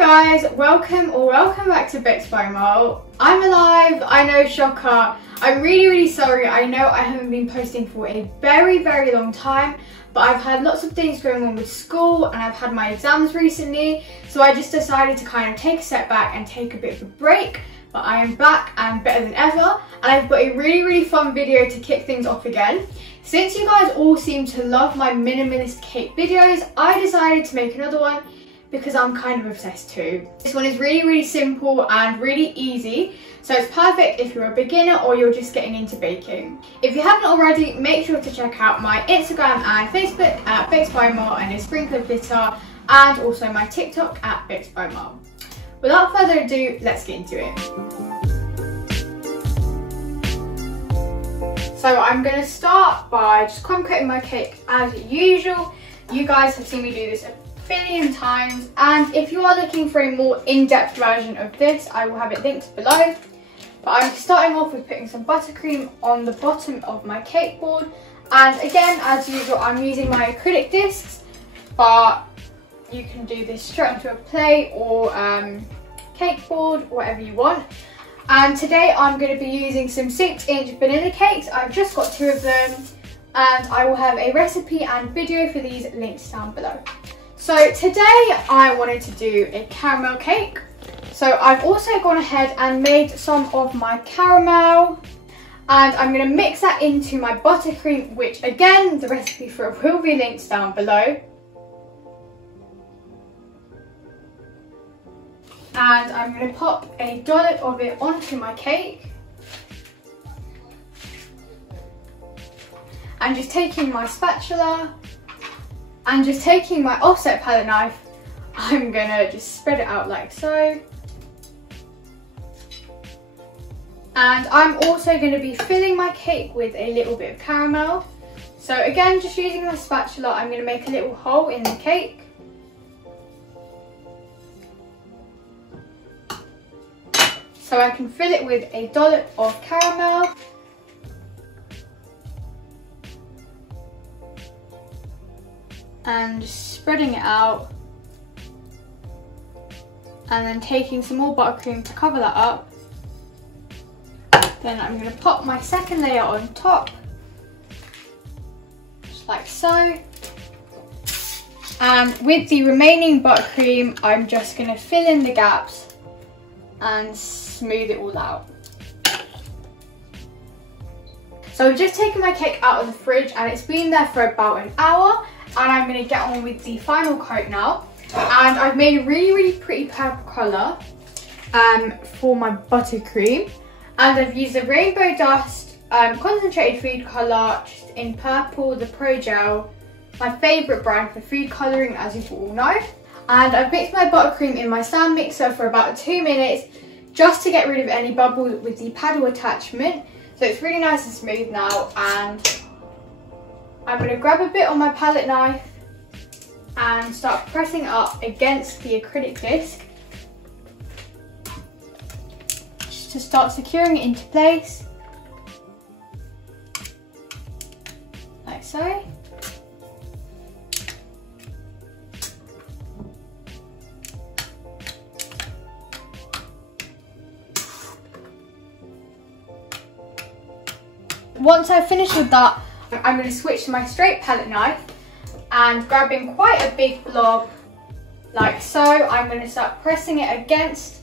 guys, welcome back to Bits by Amal. I'm alive, I know, shocker. I'm really sorry. I know I haven't been posting for a very long time, but I've had lots of things going on with school and I've had my exams recently, so I just decided to kind of take a step back and take a bit of a break. But I am back and better than ever, and I've got a really fun video to kick things off again. Since you guys all seem to love my minimalist cake videos, I decided to make another one because I'm kind of obsessed too. This one is really simple and really easy, so it's perfect if you're a beginner or you're just getting into baking. If you haven't already, make sure to check out my Instagram and Facebook at Bits by Amal and a sprinkle of glitter, and also my TikTok at Bits by Amal. Without further ado, let's get into it. So I'm going to start by just crumb coating my cake as usual. You guys have seen me do this a billion times, and if you are looking for a more in-depth version of this, I will have it linked below. But I'm starting off with putting some buttercream on the bottom of my cake board, and again, as usual, I'm using my acrylic discs, but you can do this straight onto a plate or cake board, whatever you want. And today I'm going to be using some 6-inch vanilla cakes. I've just got 2 of them, and I will have a recipe and video for these linked down below. So today I wanted to do a caramel cake. So I've also gone ahead and made some of my caramel, and I'm going to mix that into my buttercream, which again, the recipe for it will be linked down below. And I'm going to pop a dollop of it onto my cake. And just taking my spatula and just taking my offset palette knife, I'm going to just spread it out like so. And I'm also going to be filling my cake with a little bit of caramel. So again, just using my spatula, I'm going to make a little hole in the cake. So I can fill it with a dollop of caramel. And just spreading it out. And then taking some more buttercream to cover that up. Then I'm going to pop my second layer on top. Just like so. And with the remaining buttercream, I'm just going to fill in the gaps and smooth it all out. So I've just taken my cake out of the fridge and it's been there for about an hour, and I'm going to get on with the final coat now. And I've made a really pretty purple colour for my buttercream, and I've used the Rainbow Dust concentrated food colour just in purple, the Pro Gel, my favourite brand for food colouring, as you all know. And I've mixed my buttercream in my stand mixer for about 2 minutes just to get rid of any bubbles with the paddle attachment. So it's really nice and smooth now, and I'm going to grab a bit on my palette knife and start pressing up against the acrylic disc just to start securing it into place, like so. Once I've finished with that, I'm going to switch to my straight palette knife and grabbing quite a big blob like so, I'm going to start pressing it against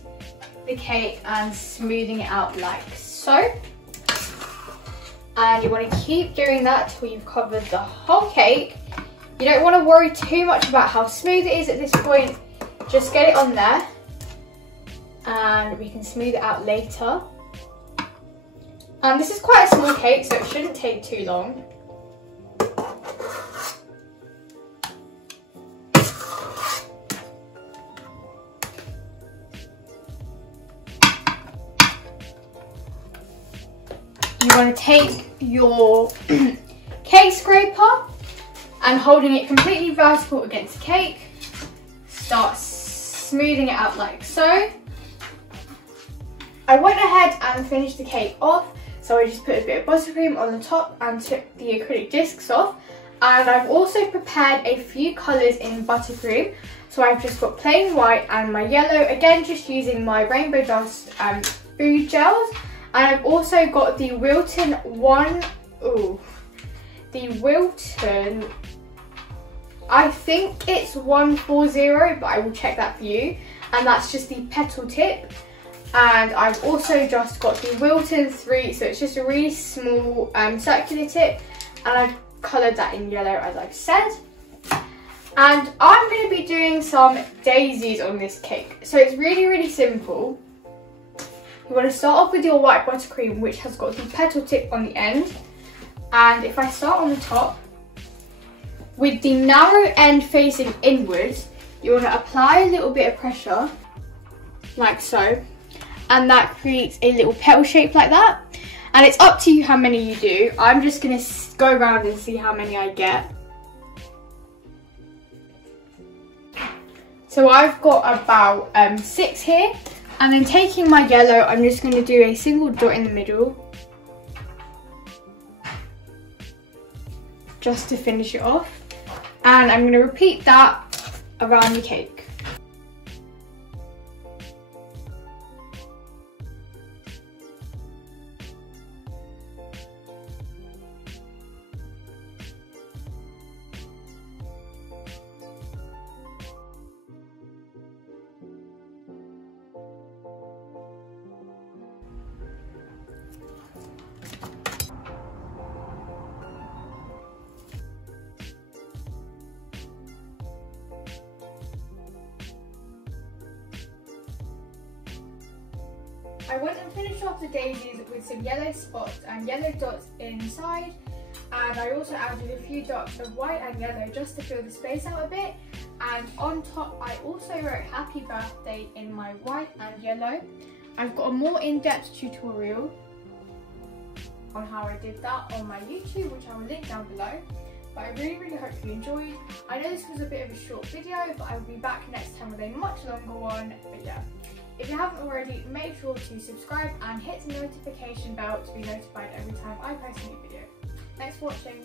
the cake and smoothing it out like so. And you want to keep doing that till you've covered the whole cake. You don't want to worry too much about how smooth it is at this point. Just get it on there and we can smooth it out later. And this is quite a small cake, so it shouldn't take too long. You want to take your cake scraper and holding it completely vertical against the cake, start smoothing it out like so. I went ahead and finished the cake off. So I just put a bit of buttercream on the top and took the acrylic discs off. And I've also prepared a few colours in buttercream. So So I've just got plain white and my yellow, again just using my Rainbow Dust food gels. And I've also got the Wilton I think it's 140, but I will check that for you. And that's just the petal tip. And I've also just got the Wilton 3, so it's just a really small circular tip. And I've coloured that in yellow, as I've said. And I'm going to be doing some daisies on this cake. So it's really, really simple. You want to start off with your white buttercream, which has got the petal tip on the end. And if I start on the top, with the narrow end facing inwards, you want to apply a little bit of pressure, like so. And that creates a little petal shape like that. And it's up to you how many you do. I'm just going to go around and see how many I get. So I've got about 6 here. And then taking my yellow, I'm just going to do a single dot in the middle. Just to finish it off. And I'm going to repeat that around the cake. I went and finished off the daisies with some yellow spots and yellow dots inside, and I also added a few dots of white and yellow just to fill the space out a bit. And on top I also wrote happy birthday in my white and yellow. I've got a more in-depth tutorial on how I did that on my YouTube, which I will link down below. But I really, really hope you enjoyed. I know this was a bit of a short video, but I will be back next time with a much longer one. But yeah. If you haven't already, make sure to subscribe and hit the notification bell to be notified every time I post a new video. Thanks for watching.